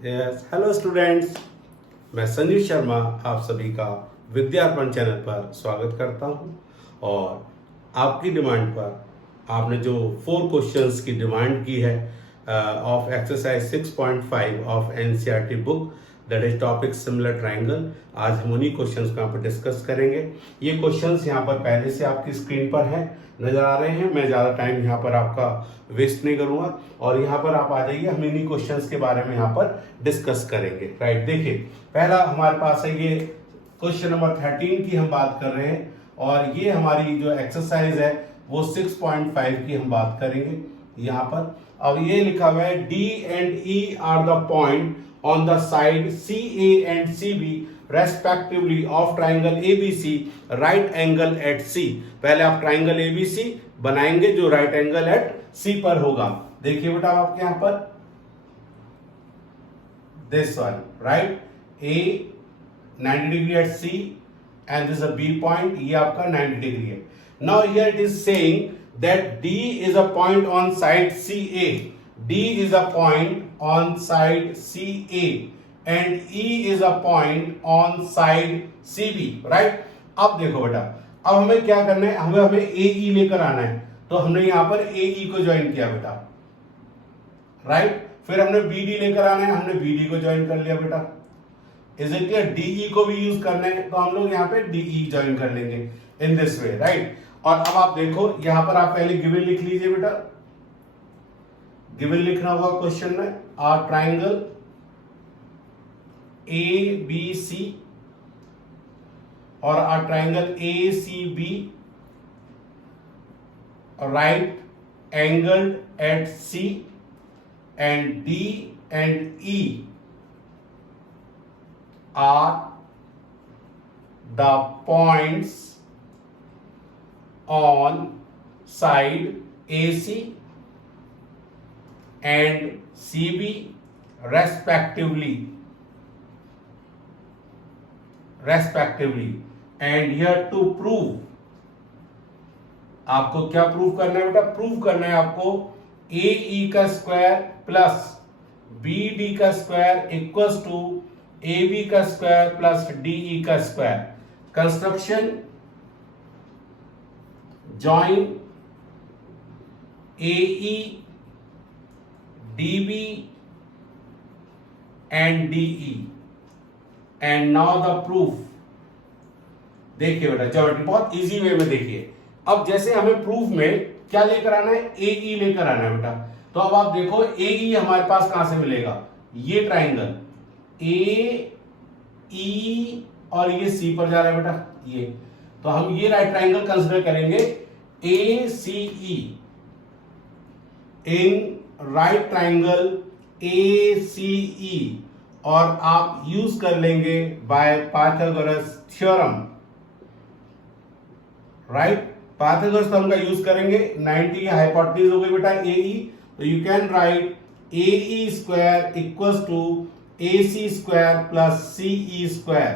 Hello students, मैं संजीव शर्मा आप सभी का विद्यार्पण चैनल पर स्वागत करता हूं। और आपकी डिमांड पर आपने जो 4 क्वेश्चंस की डिमांड की है of exercise 6.5 of NCERT book, that is topic similar triangle. आज हम उन्हीं क्वेश्चंस को यहाँ पर डिस्कस करेंगे। ये क्वेश्चंस यहाँ पर पहले से आपकी स्क्रीन पर है, नजर आ रहे हैं। मैं ज़्यादा टाइम यहाँ पर आपका वेस्ट नहीं करूँगा और यहाँ पर आप आ जाइए, हम इन्हीं क्वेश्चंस के बारे में यहाँ पर डिस्कस करेंगे। राइट, देखिए पहला हमारे पास है ये क्वेश्चन नंबर 13 की हम बात कर रहे हैं और ये हमारी जो एक्सरसाइज है वो 6.5 की हम बात करेंगे। यहाँ पर अब ये लिखा हुआ है D and E are the point on the side CA and CB respectively of triangle ABC right angle at C। पहले आप ट्राइंगल ABC बनाएंगे जो राइट एंगल एट C पर होगा। देखिए बेटा आपके यहां पर this one, right? A 90 degree at C and this is a B point, ये आपका 90 degree है। Now here it is saying that D is a point on side CA, D is a point on side CA and E is a point on side CB, right? अब देखो बेटा, अब हमें क्या करना है, हमें AE लेकर आना है, तो हमने यहां पर AE को ज्वाइन किया बेटा, राइट? फिर हमने BD लेकर आना है, हमने BD को ज्वाइन कर लिया बेटा। Is it clear? DE को भी यूज करना है तो हम लोग यहाँ पे DE ज्वाइन कर लेंगे इन दिस वे, राइट? और अब आप देखो यहां पर आप पहले गिवन लिख लीजिए बेटा। गिवन लिखना होगा क्वेश्चन में, आर ट्राइंगल ABC और are triangle ACB right angled at C and D and E are the points on side AC and CB respectively and here to prove, आपको क्या प्रूव करना है बेटा? प्रूव करना है आपको AE का स्क्वायर प्लस BD का स्क्वायर इक्वल्स टू AB का स्क्वायर प्लस DE का square. Construction join AE DB and DE and now the proof। देखिए बेटा ज्योमेट्री बहुत इजी वे में देखिए। अब जैसे हमें प्रूफ में क्या लेकर आना है, AE लेकर आना है बेटा। तो अब आप देखो AE हमारे पास कहां से मिलेगा, ये ट्राइंगल AE और ये C पर जा रहा है बेटा, ये तो हम ये राइट ट्राइंगल कंसीडर करेंगे ACE। In right triangle ACE और आप यूज कर लेंगे by Pythagoras theorem, right? Pythagoras theorem का यूज करेंगे। 90 की हाइपोटेन्यूज हो गई बेटा AE, तो you can write AE square equals to AC square plus CE square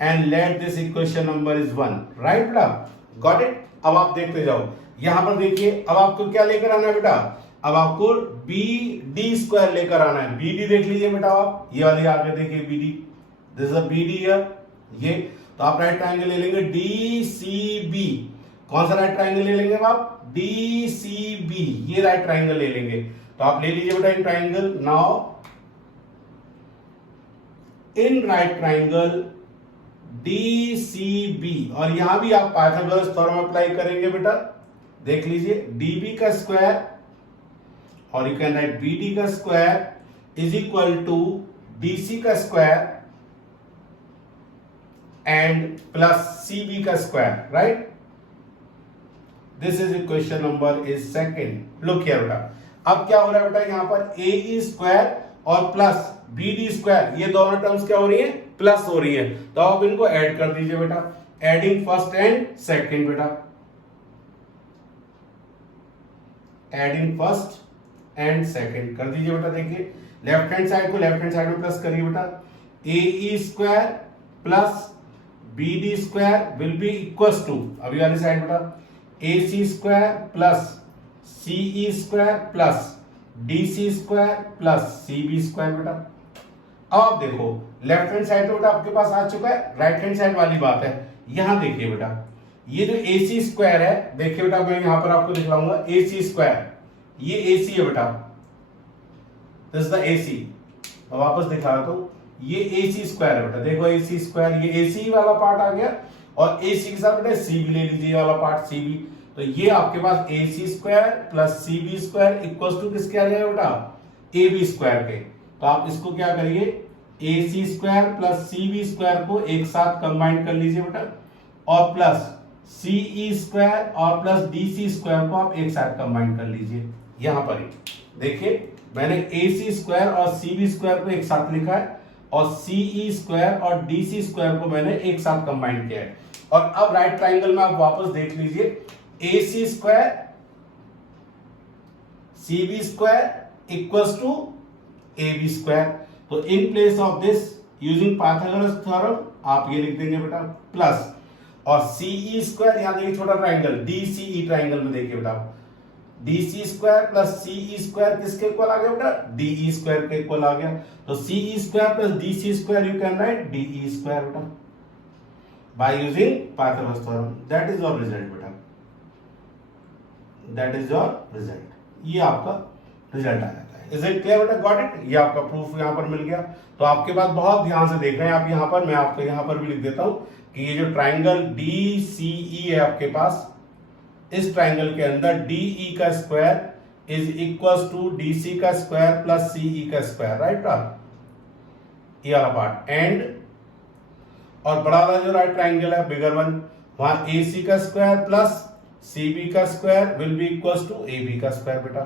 and let this equation number is 1, right बेटा? Got it? अब आप देखते जाओ, यहां पर देखिए अब आपको क्या लेकर आना है बेटा, अब आपको BD स्क्वायर लेकर आना है। BD देख लीजिए बेटा आप, ये वाली आगे देखिए BD, this is a BD here, ये तो आप राइट ट्राइंगल ले लेंगे DCB। कौन सा राइट ट्राइंगल ले लेंगे आप? DCB, ये राइट ट्राइंगल ले लेंगे। तो आप ले लीजिए बेटा in triangle. Now in right triangle DCB और यहां भी आप पाइथागोरस थ्योरम अप्लाई करेंगे बेटा। देख लीजिए DB का स्क्वायर और यू कैन राइट BD का square is equal to DC का स्क्वायर एंड प्लस CB का square, right? This is equation number is second. Look here बेटा, अब क्या हो रहा है बेटा, यहां पर AE स्क्वायर और प्लस BD स्क्वायर, ये दोनों टर्म्स क्या हो रही है, प्लस हो रही है। तो आप इनको ऐड कर दीजिए बेटा, एडिंग फर्स्ट एंड सेकंड बेटा, एडिंग फर्स्ट एंड सेकंड कर दीजिए बेटा। देखिए लेफ्ट हैंड साइड को लेफ्ट हैंड साइड में प्लस करिए बेटा, AE square plus BD square will be equals to, अभी वाली साइड बेटा, AC square plus CE square plus DC square plus CB square बेटा। अब आप देखो लेफ्ट हैंड साइड तो बेटा आपके पास आ चुका है, राइट हैंड साइड वाली बात है। यहां देखिए बेटा ये जो AC स्क्वायर है, देखिए बेटा मैं यहां पर आपको दिखलाऊंगा AC स्क्वायर, ये AC है बेटा, दिस इज द AC। अब वापस दिखा दो, ये AC स्क्वायर है बेटा, देखो AC स्क्वायर, ये AC वाला पार्ट आ गया और AC के साथ बेटा CB ले लीजिए वाला पार्ट CB, तो ये आपके पास AC square plus CB square equal to किसके आ जाएगा बेटा AB स्क्वायर के। तो आप इसको क्या करिए AC square plus CB square को एक साथ कंबाइन कर लीजिए बेटा, और प्लस CE स्क्वायर और प्लस DC स्क्वायर को आप एक साथ कंबाइन कर लीजिए। यहां पर ही देखिए मैंने AC स्क्वायर और CB स्क्वायर को एक साथ लिखा है और CE स्क्वायर और DC स्क्वायर को मैंने एक साथ कंबाइन किया है। और अब राइट ट्राइंगल में आप वापस देख लीजिए AC square CB square equals to AB square. तो in place of this using Pythagoras theorem आप ये लिख देंगे बेटा प्लस, और CE स्क्वायर यहां देखिए छोटा ट्राइंगल DCE ट्राइंगल में देखिए बेटा DC square plus CE square किसके इक्वल आ गया बेटा DE स्क्वायर के इक्वल आ गया। तो CE square plus DC square you can write DE square बेटा by using Pythagoras theorem. That is your result बेटा, दैट इज योर रिजल्ट, ये आपका रिजल्ट आ जाता है। इज इट क्लियर बेटा, गॉट इट, ये आपका प्रूफ यहां पर मिल गया। तो आपके पास बहुत ध्यान से देख रहे हैं आप यहां पर, मैं आपको यहां पर भी लिख देता हूं कि ये जो ट्राइंगल DCE है आपके पास, इस ट्राइंगल के अंदर DE का square is equal to DC का स्क्वायर प्लस CE का स्क्वायर, राइट, ये वाला पार्ट एंड, और बड़ा वाला जो राइट ट्राइंगल है बिगर वन, वहां AC का स्क्वायर प्लस CB का square will be equal to AB का स्क्वायर बेटा।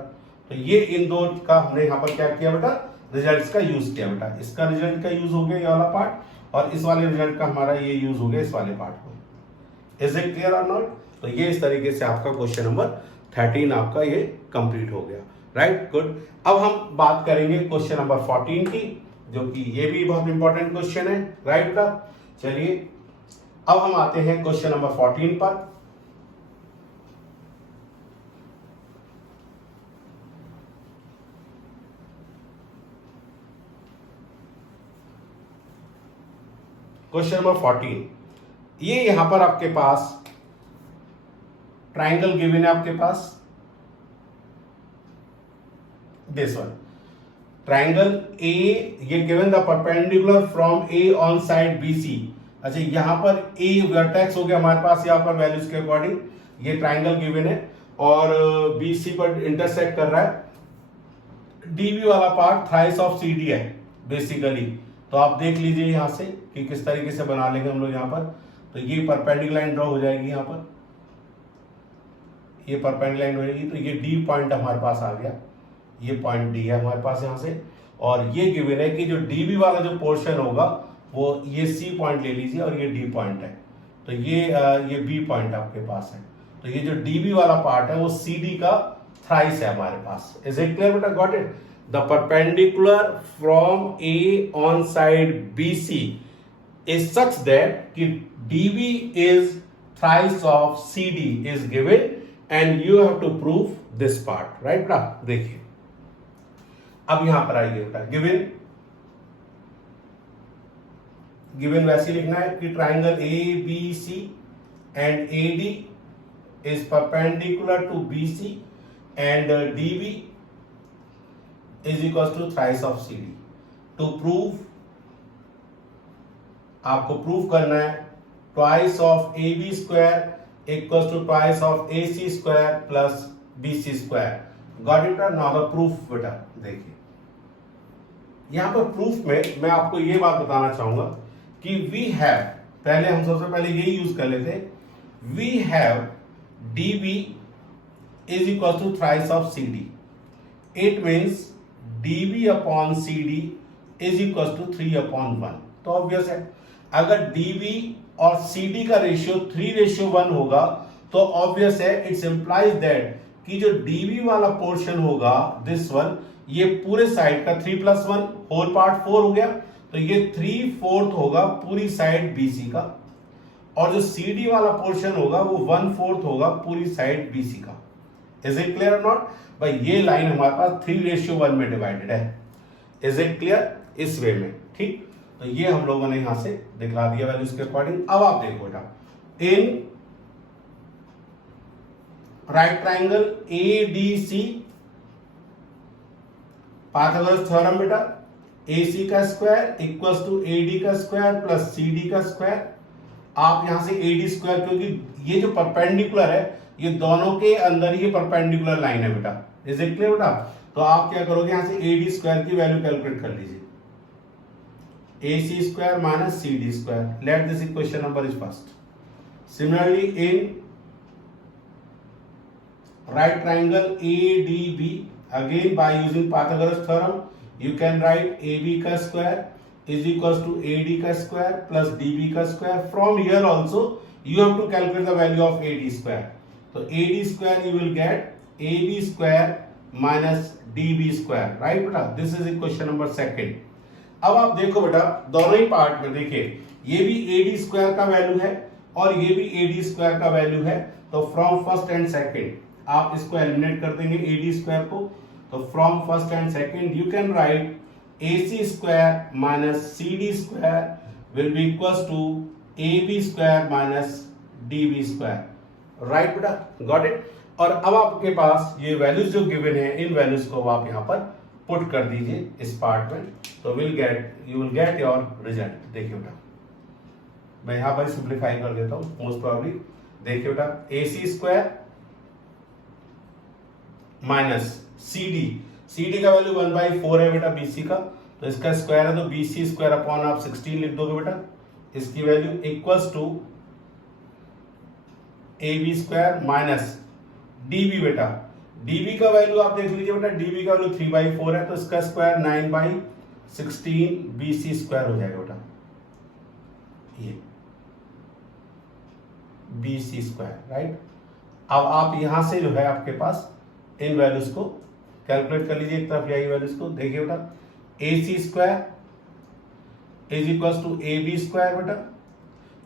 तो ये इन दो का हमने यहाँ पर क्या किया बेटा रिजल्ट्स का यूज किया बेटा, इसका रिजल्ट का यूज हो गया ये वाला पार्ट और इस वाले रिजल्ट का हमारा ये यूज हो गया इस वाले पार्ट को। इज इट क्लियर और नॉट? तो ये इस तरीके से आपका क्वेश्चन नंबर 13 आपका ये कंप्लीट हो गया, राइट, गुड। अब हम बात करेंगे क्वेश्चन नंबर 14 की, जो कि ये भी बहुत इंपॉर्टेंट क्वेश्चन है, राइट बेटा। चलिए अब हम आते हैं क्वेश्चन नंबर 14 पर। क्वेश्चन नंबर 14, ये यहां पर आपके पास ट्राइंगल गिवन है आपके पास, दिस वन ट्राइंगल ए, ये given the perpendicular from A on side BC। अच्छा यहां पर ए वर्टेक्स हो गया हमारे पास, यहां पर वैल्यूज के अकॉर्डिंग ये ट्राइंगल गिवन है और BC पर इंटरसेक्ट कर रहा है। DB वाला पार्ट थ्राइस ऑफ CD है बेसिकली, तो आप देख लीजिए यहां से कि किस तरीके से बना लेंगे हम लोग यहां पर। तो ये परपेंडिकुलर लाइन ड्रॉ हो जाएगी यहां पर, ये परपेंडिकुलर लाइन हो जाएगी, तो ये D पॉइंट हमारे पास आ गया, ये पॉइंट D है हमारे पास यहां से, और ये गिवन है कि जो DB वाला जो पोर्शन होगा वो ये C पॉइंट ले लीजिए और ये D पॉइंट है, तो ये B पॉइंट आपके पास है। तो ये जो DB वाला पार्ट है वो CD का थ्राइस है हमारे पास। इज इट क्लियर बेटा, got it? The perpendicular from A on side BC is such that कि DB is thrice of CD is given and you have to prove this part, right बेटा। देखिए अब यहां पर आइए बेटा, गिवन वैसे लिखना है कि triangle ABC and AD is perpendicular to BC and DB is equals to thrice of CD। to prove आपको प्रूव करना है twice of AB square equals to twice of AC square plus BC square. Got it? Now the proof बेटा देखिए, यहां पर proof में मैं आपको ये बात बताना चाहूंगा कि वी हैव, पहले हम सबसे पहले यही यूज कर लेते, we have DB is equal to thrice of CD। It means DB upon CD is equal to 3/1। तो ऑब्वियस है अगर DB और CD का रेशियो 3:1 होगा तो ऑब्वियस है इट्स इंप्लाइज दैट कि जो DB वाला पोर्शन होगा दिस वन, ये पूरे साइड का 3+1 होल पार्ट 4 हो गया, तो ये 3/4 होगा पूरी साइड BC का, और जो CD वाला पोर्शन होगा वो 1/4 होगा पूरी साइड BC का। इज इट क्लियर और नॉट? भाई ये लाइन हमारे पास 3:1 में डिवाइडेड है। Is it clear? इस वे में, ठीक, तो ये हम लोगों ने यहां से दिखला दिया वैल्यूज के अकॉर्डिंग। अब आप देखो बेटा, इन right triangle ADC, Pythagoras theorem बेटा, AC का स्क्वायर इक्वल्स टू AD का स्क्वायर प्लस CD का स्क्वायर। आप यहां से AD स्क्वायर, क्योंकि ये जो परपेंडिकुलर है ये दोनों के अंदर ही परपेंडिकुलर लाइन है बेटा, इज इट क्लियर बेटा? तो आप क्या करोगे, यहां से AD स्क्वायर की वैल्यू कैलकुलेट कर लीजिए, AC square minus CD square. Late this equation number is first. Similarly in right triangle ADB, again by using Pythagoras theorem you can write AB का square is equals to AD का square plus DB का square. From here also you have to calculate the value of AD square. So AD square you will get AB square minus DB square, right बेटा? This is equation number second. अब आप देखो बेटा, दोनों ही part में देखिए, ये भी AD स्क्वायर का वैल्यू है और ये भी AD स्क्वायर का वैल्यू है। तो फ्रॉम फर्स्ट एंड सेकंड आप इसको एलिमिनेट कर देंगे AD स्क्वायर को। तो from first and second you can write AC square minus CD square will be equals to AB square minus DB square, right बेटा? Got it? और अब आपके पास ये वैल्यूज जो गिवन है, इन वैल्यूज को आप यहाँ पर पुट कर दीजिए इस पार्ट में, तो you will get your result. देखिए बेटा, मैं यहां पर सिंप्लीफाई कर देता हूं मोस्ट प्रोबेबली। देखिए बेटा, AC स्क्वायर माइनस CD का वैल्यू 1/4 है बेटा BC का, तो इसका स्क्वायर है तो BC स्क्वायर अपॉन आप 16 लिख दोगे बेटा, इसकी value equals to AB square minus DB बेटा। DB का वैल्यू आप देख लीजिए बेटा, DB का वैल्यू 3/4 है तो इसका स्क्वायर 9/16 BC स्क्वायर हो जाएगा बेटा, ये BC स्क्वायर, राइट? अब आप यहां से जो है आपके पास इन वैल्यूज को कैलकुलेट कर लीजिए, एक तरफ जाइए वैल्यूज को। देखिए बेटा, AC square is equal to AB square बेटा,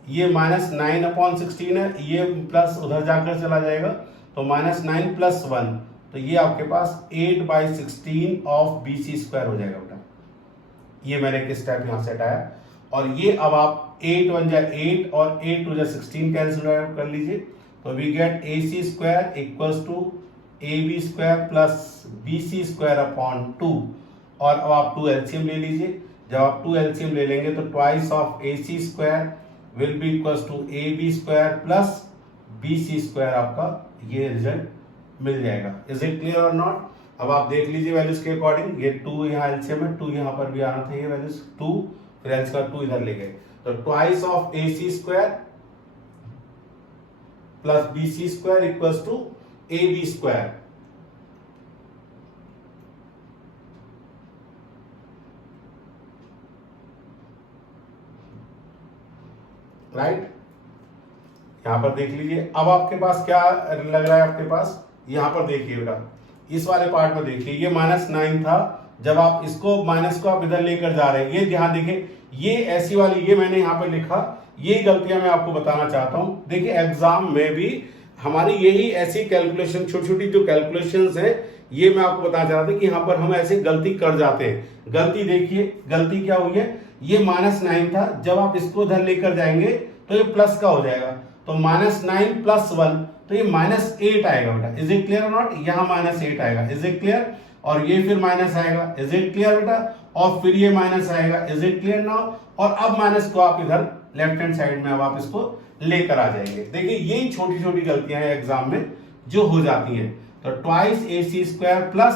ये -9/16 है, ये प्लस उधर जाकर चला जाएगा तो -9 + 1, तो ये आपके पास 8/16 ऑफ BC स्क्वायर हो जाएगा बेटा। ये मैंने एक स्टेप यहां से हटाया और ये अब आप 8 × 1 = 8 और 8 × 2 = 16 कैंसिल कर लीजिए, तो we get AC square equals to AB square plus BC square upon 2। और अब आप 2 एलसीएम ले लीजिए, जब आप 2 एलसीएम ले लेंगे तो twice of AC square will be equals to AB square plus BC square, आपका ये रिजल्ट मिल जाएगा। इज इट क्लियर और नॉट? अब आप देख लीजिए वैल्यूज के अकॉर्डिंग, ये 2 यहाँ एलसीएम है, 2 यहाँ पर भी आना था, ये वैल्यूज 2 फिर एल स्क्वायर 2 इधर ले गए, तो twice of AC square plus BC square equals to AB square, right? यहां पर देख लीजिए, अब आपके पास क्या लग रहा है, आपके पास यहां पर देखिए बेटा, इस वाले पार्ट में देखिए, ये -9 था, जब आप इसको माइनस को आप इधर लेकर जा रहे हैं, ये ध्यान देखिए, ये ऐसी वाली, ये मैंने यहां पर लिखा, ये गलतियां मैं आपको बताना चाहता हूं। देखिए एग्जाम में भी हमारी यही ऐसी कैलकुलेशन, छोटी छोटी जो कैलकुलेशंस है, ये मैं आपको बताना चाह रहा था कि यहाँ पर हम ऐसे गलती कर जाते हैं। गलती देखिए, गलती क्या हुई है, ये -9 था, जब आप इसको इधर लेकर जाएंगे तो ये प्लस का हो जाएगा, तो -9 + 1, तो ये -8 आएगा बेटा। इज इट क्लियर और नॉट? यहाँ -8 आएगा, इज इट क्लियर? और ये फिर माइनस आएगा, इज इट क्लियर बेटा? और फिर ये माइनस आएगा, इज इट क्लियर नाउ? और अब माइनस को आप इधर लेफ्ट हैंड साइड में अब आप इसको लेकर आ जाएंगे। देखिए यही छोटी छोटी गलतियां हैं एग्जाम में जो हो जाती हैं। तो twice AC square plus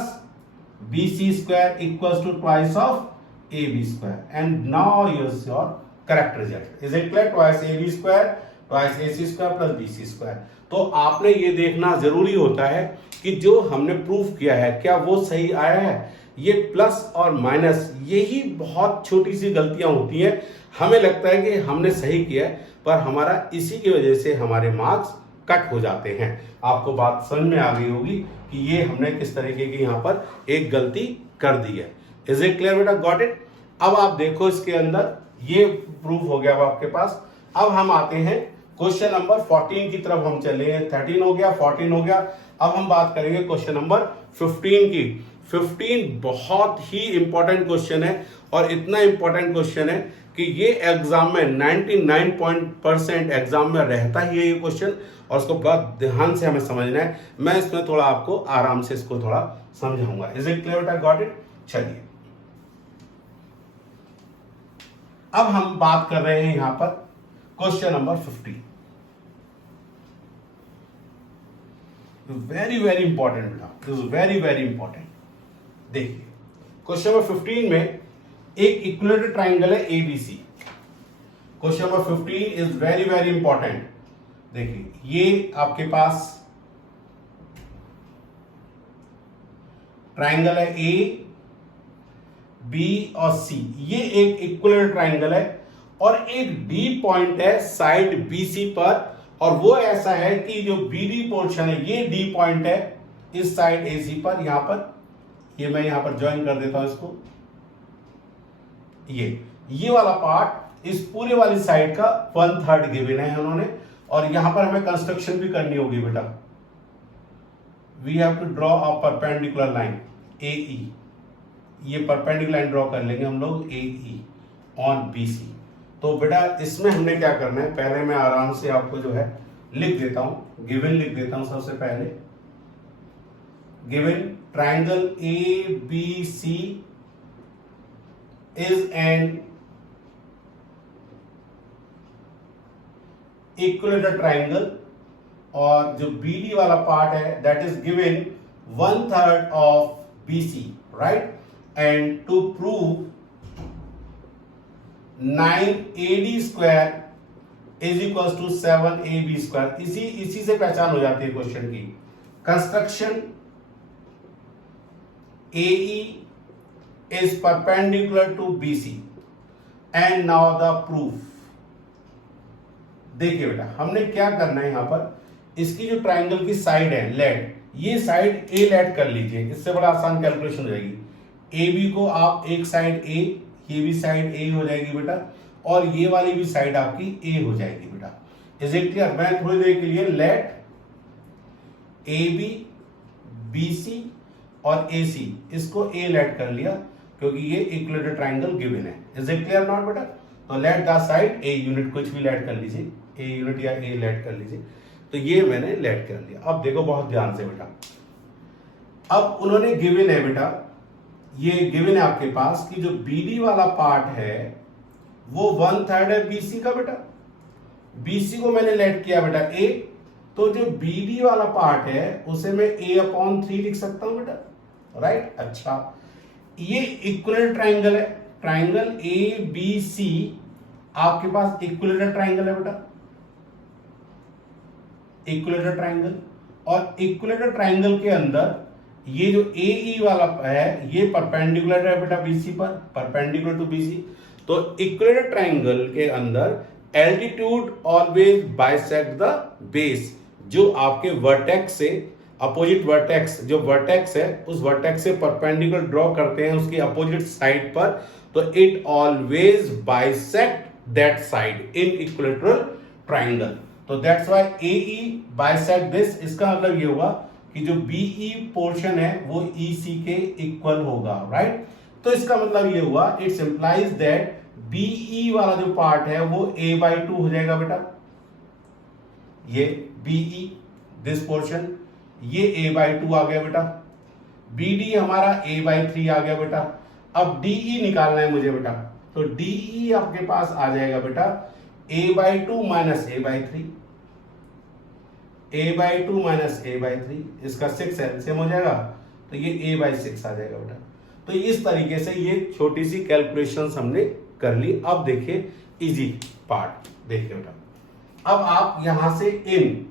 BC square equals to twice of AB square, and now you see your correct result. Is it clear? Twice AB square twice AC square plus BC square. तो आपने ये देखना जरूरी होता है कि जो हमने प्रूफ किया है क्या वो सही आया है। ये प्लस और माइनस यही बहुत छोटी सी गलतियां होती हैं, हमें लगता है कि हमने सही किया है, पर हमारा इसी की वजह से हमारे मार्क्स कट हो जाते हैं। आपको बात समझ में आ गई होगी कि ये हमने किस तरीके की यहाँ पर एक गलती कर दी है। इज इट क्लियर बेटा? Got it? अब आप देखो इसके अंदर ये प्रूफ हो गया अब आपके पास। अब हम आते हैं क्वेश्चन नंबर 14 की तरफ हम चले हैं। 13 हो गया, 14 हो गया, अब हम बात करेंगे क्वेश्चन नंबर 15 की। 15 बहुत ही इंपॉर्टेंट क्वेश्चन है, और इतना इंपॉर्टेंट क्वेश्चन है कि ये एग्जाम में 99% एग्जाम में रहता ही है ये क्वेश्चन, और उसको बहुत ध्यान से हमें समझना है। मैं इसमें थोड़ा आपको आराम से इसको थोड़ा समझाऊंगा। Is it clear? I got it. चलिए, अब हम बात कर रहे हैं यहां पर question number 15। Very very important बेटा, this is very very important. देखिए, क्वेश्चन नंबर 15 में एक इक्विलेटरल ट्राइंगल है ABC. Question number 15 is very very important. देखिए, ये आपके पास ट्राइंगल है ए, बी और सी। ये एक इक्विलेटरल ट्राइंगल है, और एक डी पॉइंट है साइड बीसी पर, और वो ऐसा है कि जो बीडी पोर्शन है, ये डी पॉइंट है इस साइड एसी पर। यहां पर ये मैं यहां पर ज्वाइन कर देता हूं इसको। ये वाला पार्ट इस पूरे वाली साइड का 1/3 गिवन है उन्होंने, और यहां पर हमें कंस्ट्रक्शन भी करनी होगी बेटा। We have to draw a perpendicular line A E. ये परपेंडिकुलर लाइन ड्रॉ कर लेंगे हम लोग ए ई ऑन बी सी। तो बेटा इसमें हमने क्या करना है, पहले मैं आराम से आपको जो है लिख देता हूं, गिवन लिख देता हूं। सबसे पहले given triangle A B C is an equilateral triangle, और जो बीडी वाला पार्ट है that is given 1/3 of BC, right. And to prove 9AD square is equal to 7AB square. इसी से पहचान हो जाती है क्वेश्चन की। Construction AE is perpendicular to BC, and now the proof. देखिए बेटा, हमने क्या करना है यहां पर, इसकी जो ट्राइंगल की साइड है लेट, ये साइड ए लेट कर लीजिए, इससे बड़ा आसान कैलकुलेशन हो जाएगी। ए बी को आप एक साइड ए, ये भी साइड ए हो जाएगी बेटा, और ये वाली भी साइड आपकी ए हो जाएगी बेटा। Is it clear? मैं थोड़ी देर के लिए let A B, B C और ए सी, इसको ए लेट कर लिया क्योंकि ये इक्विलेटरल ट्राइंगल गिवन है। इज इट क्लियर नॉट बेटा? तो let the side a unit, कुछ भी लेट कर लीजिए, ए यूनिट या ए लेट कर लीजिए। तो ये मैंने लेट कर लिया। अब देखो बहुत ध्यान से बेटा, अब उन्होंने गिवन है बेटा, ये गिवन है आपके पास कि जो बीडी वाला पार्ट है वो 1/3 है बीसी का बेटा। बीसी को मैंने लेट किया बेटा ए, तो जो बीडी वाला पार्ट है उसे मैं A/3 लिख सकता हूं बेटा, राइट। अच्छा, ये इक्विलेटरल ट्राइंगल है, ट्राइंगल ए बी सी आपके पास इक्विलेटरल ट्राइंगल है बेटा, इक्विलेटरल ट्राइंगल। और इक्विलेटरल ट्राइंगल के अंदर ये जो ए ई वाला है ये परपेंडिकुलर है बेटा बीसी पर, परपेंडिकुलर टू बीसी। तो इक्विलेटरल ट्राइंगल के अंदर altitude always bisect the base. जो आपके वर्टेक्स से अपोजिट वर्टेक्स, जो वर्टेक्स है उस वर्टेक्स से परपेंडिकुलर ड्रॉ करते हैं उसकी अपोजिट साइड पर, तो it always bisect that side in equilateral triangle. तो that's why AE bisect this. इसका मतलब ये हुआ कि जो BE पोर्शन है वो EC के इक्वल होगा, राइट। तो इसका मतलब ये हुआ, इट्स इंप्लाइज दैट BE वाला जो पार्ट है वो A/2 हो जाएगा बेटा। ये BE दिस पोर्शन, ये A/2 आ गया बेटा। BD हमारा A/3 आ गया बेटा। अब DE निकालना है मुझे बेटा, तो DE आपके पास आ जाएगा बेटा A/2 minus A/3, A/2 minus A/3, इसका 6 एलसीएम हो जाएगा, तो ये A/6 आ जाएगा बेटा। तो इस तरीके से ये छोटी सी कैलकुलेशंस हमने कर ली। अब देखिए इजी पार्ट, देखिए बेटा, अब आप यहां से इन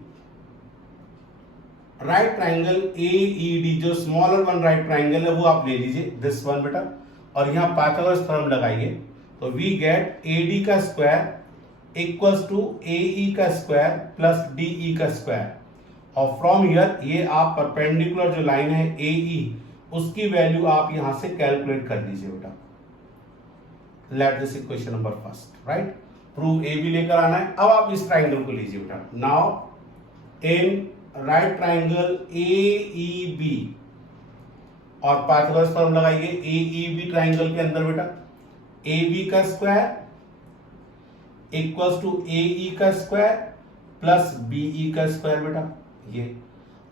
राइट ट्राइंगल AED, जो स्मॉलर वन राइट ट्राइंगल है वो आप ले लीजिए, दिस वन बेटा, और यहां पाइथागोरस थ्योरम लगाइए। तो वी गेट AD का स्क्वायर इक्वल्स टू AE का स्क्वायर प्लस DE का स्क्वायर, और फ्रॉम हियर ये आप परपेंडिकुलर जो लाइन है AE उसकी वैल्यू आप यहां से कैलकुलेट कर लीजिए बेटा। Late this equation number first, right. Prove AB लेकर आना है। अब आप इस ट्राइंगल को लीजिए बेटा। Now in right triangle AEB और पाइथागोरस फॉर्म लगाइए ए ई बी ट्राइंगल के अंदर बेटा, ए बी का स्क्वायर इक्वल्स टू ए ई का स्क्वायर प्लस बी ई का स्क्वायर बेटा, ये।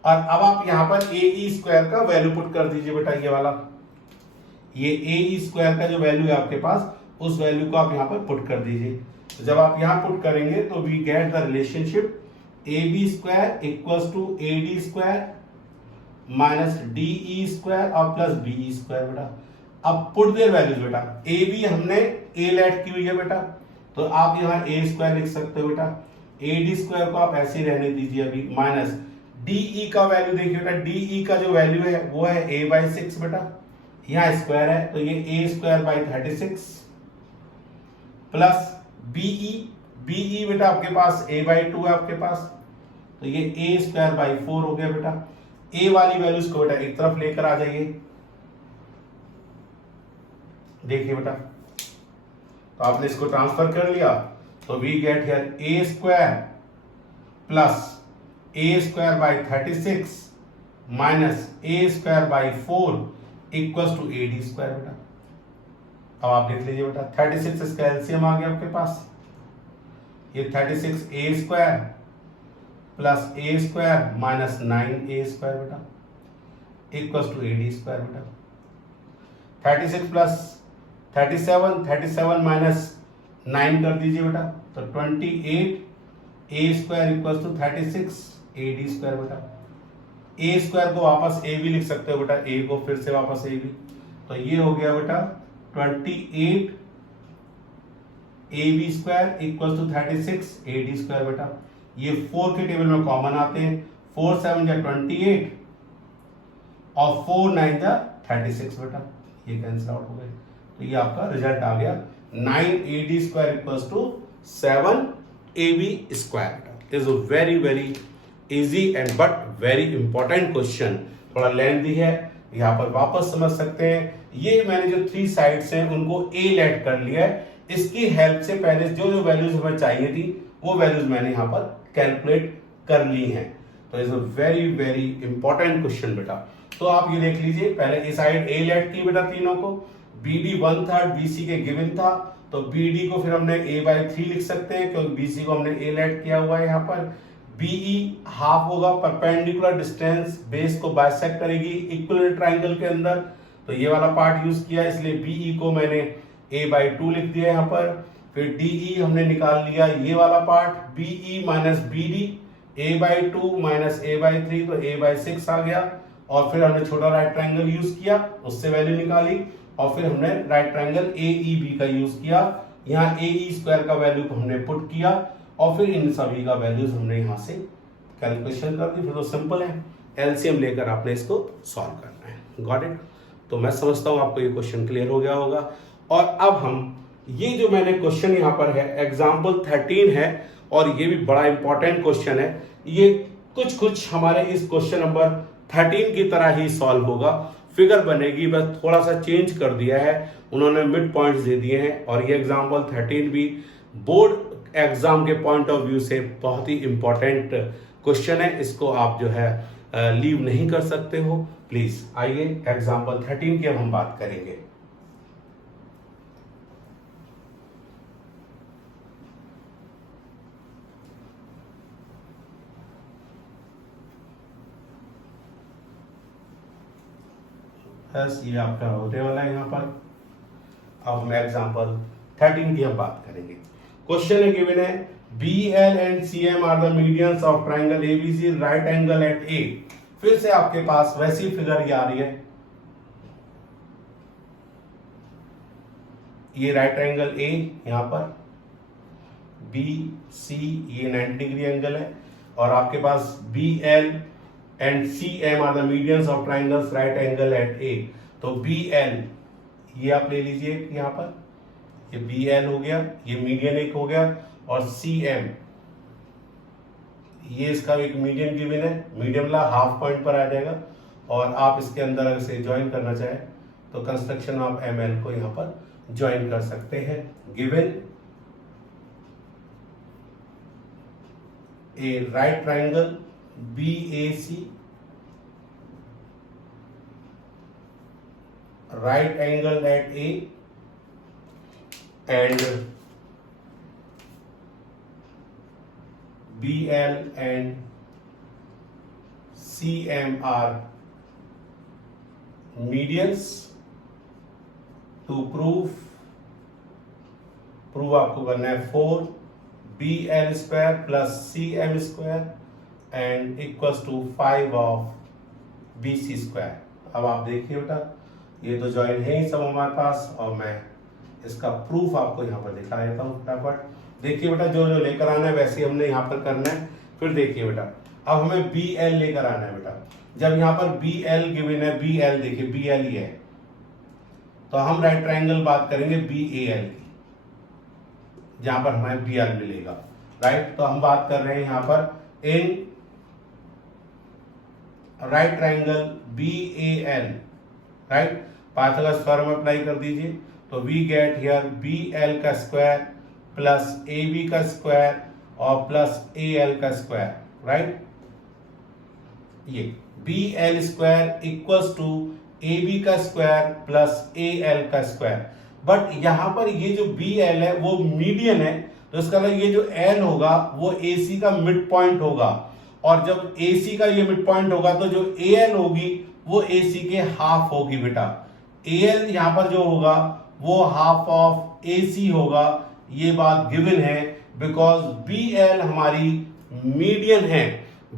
और अब आप यहां पर ए ई स्क्वायर का वैल्यू पुट कर दीजिए बेटा, ये वाला, ये ए ई स्क्वायर का जो वैल्यू है आपके पास, उस वैल्यू को आप यहां पर पुट कर दीजिए। तो जब आप यहां पुट करेंगे तो we get the relationship A B square equals to A D square minus D E square और प्लस बी ई स्क्वायर बेटा। अब पुट देयर वैल्यूज बेटा, ए बी हमने ए लेट की हुई है बेटा, तो आप यहाँ ए स्क्वायर लिख सकते हो बेटा, ए डी स्क्वायर को आप ऐसे ही रहने दीजिए अभी, माइनस डी ई का वैल्यू देखिए बेटा, डी ई का जो वैल्यू है वो है ए बाई 6 बेटा, यहाँ स्क्वायर है तो ये ए स्क्वायर बाई 36 प्लस बीई बेटा आपके पास ए बाई 2 है आपके पास, तो ये ए स्क्वायर बाई 4 हो गया बेटा। ए वाली वैल्यूज को बेटा एक तरफ लेकर आ जाइए, देखिए बेटा, तो आपने इसको ट्रांसफर कर लिया तो we get here A square plus A square by 36 minus A square by 4 equals to A D square बेटा। अब आप देख लीजिए बेटा, 36 इसका एलसीएम आ गया आपके पास, ये 36 A square plus A square minus 9 A square बेटा equals to A D square बेटा। 36 प्लस 37 माइनस 9 कर दीजिए बेटा, तो 28 a square equals to 36 A D square बेटा। ए स्क्वायर को वापस ए भी लिख सकते हो बेटा, ए को फिर से वापस ए भी, तो ये हो गया बेटा 28 A B square equals to 36 A D square बेटा। ये 4 के टेबल में कॉमन आते हैं, 4 7 जा 28 और 4 9 जा 36 बेटा, ये कैंसिल आउट हो गए, तो ये आपका रिजल्ट आ गया 9 A D square equals to 7 A B square. Is very very easy and but very important question, थोड़ा लेंथी है, यहाँ पर वापस समझ सकते हैं। ये मैंने जो 3 साइड्स हैं उनको ए लेट कर लिया है, इसकी हेल्प से पहले जो जो वैल्यूज हमें चाहिए थी वो वैल्यूज मैंने यहाँ पर कैलकुलेट कर ली हैं। तो is a very very important question बेटा। तो आप ये देख लीजिए, पहले ए साइड ए लेट की बेटा तीनों को, बी डी 1/3 बीसी के गिवन था, तो बी डी को फिर हमने ए बाई 3 लिख सकते हैं क्योंकि बीसी को हमने ए लेट किया हुआ है यहाँ पर। बीई हाफ होगा, परपेंडिकुलर डिस्टेंस बेस को बाइसेक्ट करेगी इक्विलेटरल ट्राइंगल के अंदर, तो ये वाला पार्ट यूज किया, इसलिए बीई को मैंने ए बाई 2 लिख दिया यहाँ पर। फिर डीई हमने निकाल लिया ये वाला part, BE minus B D, A by 2 minus A by 3, तो ए बाई 6 आ गया। और फिर हमने छोटा राइट ट्राइंगल यूज किया, उससे वैल्यू निकाली, और फिर हमने right triangle A E B का यूज किया, यहाँ ए ई स्क्वायर का वैल्यू को हमने पुट किया, और फिर इन सभी का वैल्यूज हमने यहाँ से कैलकुलेशन कर दी। फिर तो सिंपल है, एलसीएम लेकर आपने इसको सॉल्व करना है। Got it? तो मैं समझता हूँ आपको ये क्वेश्चन क्लियर हो गया होगा। और अब हम ये जो मैंने क्वेश्चन यहाँ पर है एग्जाम्पल 13 है, और ये भी बड़ा इंपॉर्टेंट क्वेश्चन है, ये कुछ कुछ हमारे इस क्वेश्चन नंबर 13 की तरह ही सॉल्व होगा। फिगर बनेगी, बस थोड़ा सा चेंज कर दिया है, उन्होंने मिड पॉइंट्स दे दिए हैं। और ये एग्जाम्पल 13 भी बोर्ड एग्जाम के पॉइंट ऑफ व्यू से बहुत ही इंपॉर्टेंट क्वेश्चन है, इसको आप जो है लीव नहीं कर सकते हो। प्लीज आइए एग्जाम्पल 13 की अब हम बात करेंगे। बस ये आपका होने वाला है यहाँ पर। अब हम एग्जाम्पल 13 की हम बात करेंगे। क्वेश्चन है गिवन है BL and CM are the medians of triangle ABC right angle at A। फिर से आपके पास वैसी फिगर ये आ रही है, ये राइट एंगल A यहाँ पर, BC ये 90 डिग्री एंगल है, और आपके पास BL and CM are the medians of triangles right angle at A। तो BL ये आप ले लीजिए यहाँ पर, ये BL हो गया, ये मीडियन एक हो गया, और CM ये इसका एक मीडियन गिवन है, मीडियम ला हाफ पॉइंट पर आ जाएगा। और आप इसके अंदर अगर से ज्वाइन करना चाहें तो कंस्ट्रक्शन ऑफ ML को यहाँ पर ज्वाइन कर सकते हैं। Given a right triangle BAC right angle at A and BL and CM are medians. To prove आपको करना है 4BL square plus CM square and equals to 5 of BC square. अब आप देखिए बेटा, ये तो ज्वाइन है ही सब हमारे पास, और मैं इसका प्रूफ आपको यहाँ पर दिखा देता हूँ फटाफट. देखिए बेटा, जो जो लेकर आना है वैसे ही हमने यहाँ पर करना है. फिर देखिए बेटा, अब हमें BL लेकर आना है बेटा. जब यहाँ पर BL गिवन है, BL देखिए BL ही है, तो हम राइट ट्रायंगल बात करेंगे BAL की, जहां पर हमें BL मिलेगा. राइट, तो हम बात कर रहे हैं यहाँ पर in right triangle BAL. Right, Pythagoras theorem apply कर दीजिए, तो वी गेट हियर BL का स्क्वायर प्लस AB का स्क्वायर और प्लस AL का स्क्वायर. राइट, ये BL square equals to AB का स्क्वायर प्लस AL का स्क्वायर. बट यहां पर ये जो BL है वो मीडियन है, तो इसका मतलब ये जो L होगा वो AC का मिड पॉइंट होगा, और जब AC का ये मिड पॉइंट होगा तो जो AL होगी वो AC के हाफ होगी बेटा. AL यहां पर जो होगा वो हाफ ऑफ AC होगा. ये बात गिवन है बिकॉज BL हमारी मीडियन है.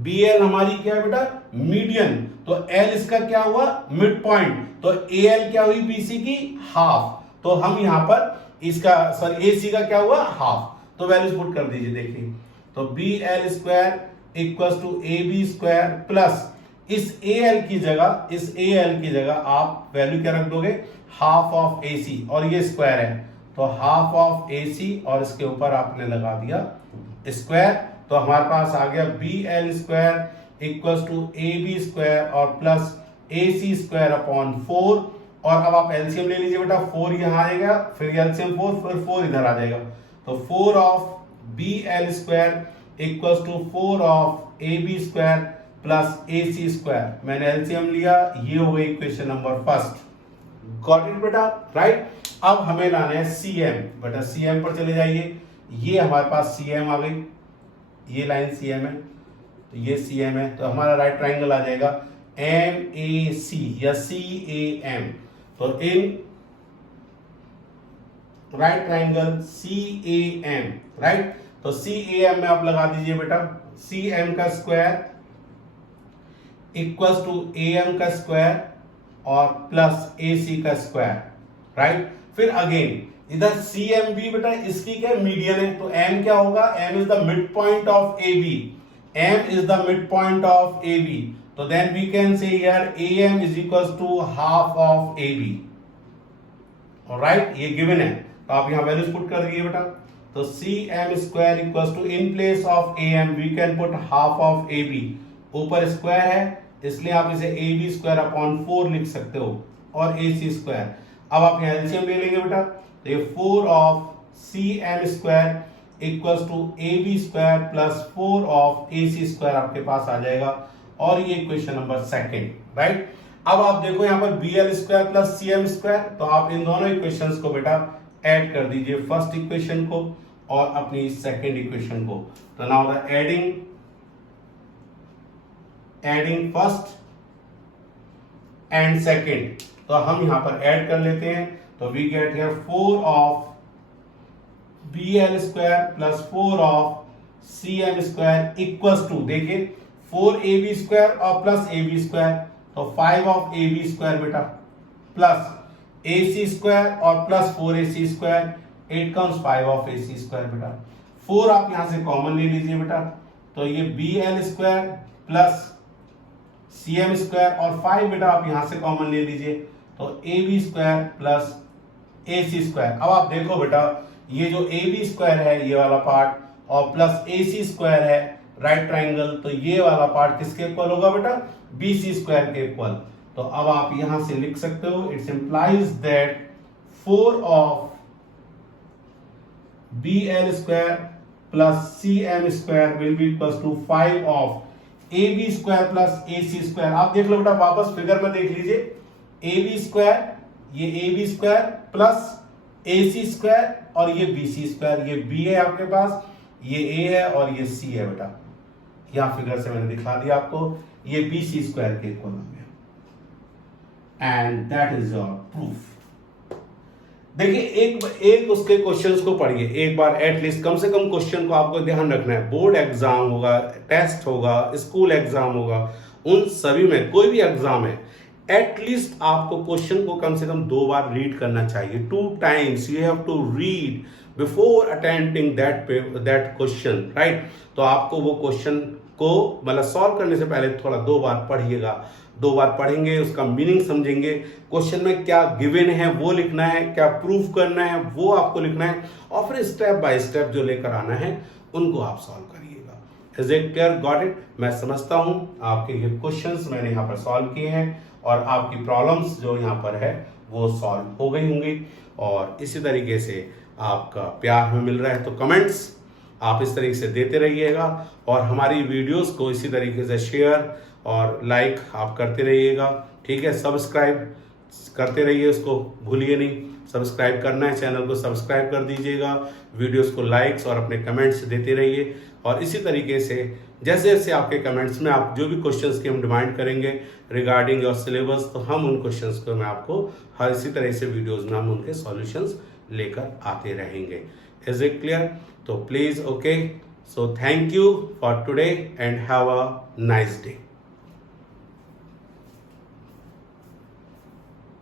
BL हमारी क्या है बेटा? मीडियन. तो L इसका क्या हुआ? Mid point. तो AL क्या हुई? BC की हाफ. तो हम यहां पर इसका AC का क्या हुआ? हाफ. तो वैल्यूज पुट कर दीजिए. देखिए, तो BL square equals to AB square plus इस AL की जगह आप वैल्यू क्या रख दोगे? हाफ ऑफ AC, और ये स्क्वायर है तो हाफ ऑफ AC, और इसके ऊपर आपने लगा दिया स्क्वायर. तो हमारे पास आ गया BL square equals to AB square और प्लस AC स्क्वायर अपॉन 4. और अब आप एलसीएम ले लीजिए बेटा. 4 यहां आएगा, फिर एलसीएम 4, फिर 4 इधर आ जाएगा. तो 4 of BL square equals to 4 of AB square plus AC square. मैंने एलसीएम लिया, ये हो गई equation number first. Got it बेटा? राइट. अब हमें लाना है CM. बेटा CM पर चले जाइए. ये हमारे पास CM आ गई, ये लाइन CM है, तो ये CM है, तो हमारा राइट ट्रायंगल आ जाएगा MAC या CAM. तो इन राइट ट्रायंगल CAM. राइट, तो CAM में आप लगा दीजिए बेटा CM का स्क्वायर इक्वल्स टू AM का स्क्वायर और प्लस AC का स्क्वायर. राइट, फिर अगेन इधर CM भी बेटा इसकी क्या मीडियन है, तो M क्या होगा? M is the mid point of AB. M is the mid point of AB. तो then we can say here AM is equals to half of AB. Alright, ये गिवन है, तो आप यहां वैल्यूज पुट कर दीजिए बेटा. तो CM square equals to in place of AM we can put half of AB. ऊपर स्क्वायर है इसलिए आप इसे AB स्क्वायर अपॉन 4 लिख सकते हो, और AC स्क्वायर. अब आप यहां एलसीएम ले लेंगे बेटा, तो ये 4 of CM square equals to AB square plus 4 of AC square आपके पास आ जाएगा, और ये इक्वेशन नंबर सेकंड. राइट, अब आप देखो यहाँ पर BL square plus CM square, तो आप इन दोनों इक्वेशंस को बेटा ऐड कर दीजिए, फर्स्ट इक्वेशन को और अपनी सेकंड इक्वेशन को. तो now the adding first and second, तो हम यहां पर ऐड कर लेते हैं. तो we get here 4 of BL square plus 4 of CM square equals to, देखिए 4AB स्क्वायर और प्लस AB स्क्वायर, तो 5 ऑफ AB स्क्वायर बेटा प्लस AC स्क्वायर और plus 4AC square, it comes 5 of AC square बेटा. 4 आप यहां से common ले लीजिए बेटा, तो ये BL square plus CM square और 5 बेटा आप यहां से कॉमन ले लीजिए, तो AB square plus AC square. अब आप देखो बेटा, ये जो AB स्क्वायर है ये वाला पार्ट और प्लस AC स्क्वायर है राइट ट्रायंगल, तो ये वाला पार्ट किसके इक्वल होगा बेटा? BC स्क्वायर के इक्वल. तो अब आप यहां से लिख सकते हो, it's implies that 4 of BL square plus CM square will be equal to 5 of AB square plus AC square. आप देख लो बेटा, वापस फिगर में देख लीजिए. AB स्क्वायर ये A B square plus A C square और ये बी सी स्क्वायर, ये बी है आपके पास, ये ए है और ये सी है बेटा, यहां फिगर से मैंने दिखा दिया आपको, ये बी सी स्क्वायर के कॉलम में, and that is your proof. देखिए एक उसके क्वेश्चंस को पढ़िए एक बार एटलीस्ट, कम से कम क्वेश्चन को आपको ध्यान रखना है। बोर्ड एग्जाम होगा, टेस्ट होगा, स्कूल एग्जाम होगा, उन सभी में कोई भी एग्जाम है, एटलीस्ट आपको क्वेश्चन को कम से कम 2 बार रीड करना चाहिए। 2 times you have to read before attempting that question, right. तो आपको वो क्वेश्चन को मतलब सॉल्व करने से पहले थोड़ा 2 बार पढ़िएगा। 2 बार पढ़ेंगे, उसका मीनिंग समझेंगे, क्वेश्चन में क्या गिवन है वो लिखना है, क्या प्रूफ करना है वो आपको लिखना है, और फिर स्टेप बाय स्टेप जो लेकर आना है उनको आप सॉल्व करिएगा। Is it clear? Got it? मैं समझता हूं आपके ये क्वेश्चंस मैंने यहाँ पर सॉल्व किए हैं और आपकी प्रॉब्लम्स जो यहाँ पर है वो सॉल्व हो गई होंगी, और इसी तरीके से आपका प्यार हमें मिल रहा है। तो कमेंट्स आप इस तरीके से देते रहिएगा और हमारी वीडियोस को इसी तरीके से शेयर और लाइक आप करते रहिएगा, ठीक है। सब्सक्राइब करते रहिए, उसको भूलिए नहीं, सब्सक्राइब करना है, चैनल को सब्सक्राइब कर दीजिएगा, वीडियोस को लाइक्स और अपने कमेंट्स देते रहिए। और इसी तरीके से जैसे जैसे आपके कमेंट्स में आप जो भी क्वेश्चंस की हम डिमांड करेंगे रिगार्डिंग योर सिलेबस, तो हम उन क्वेश्चंस को मैं आपको हर इसी तरह से वीडियोस में हम उनके सॉल्यूशंस लेकर आते रहेंगे। Is it clear? तो please okay, so thank you for today and have a nice day.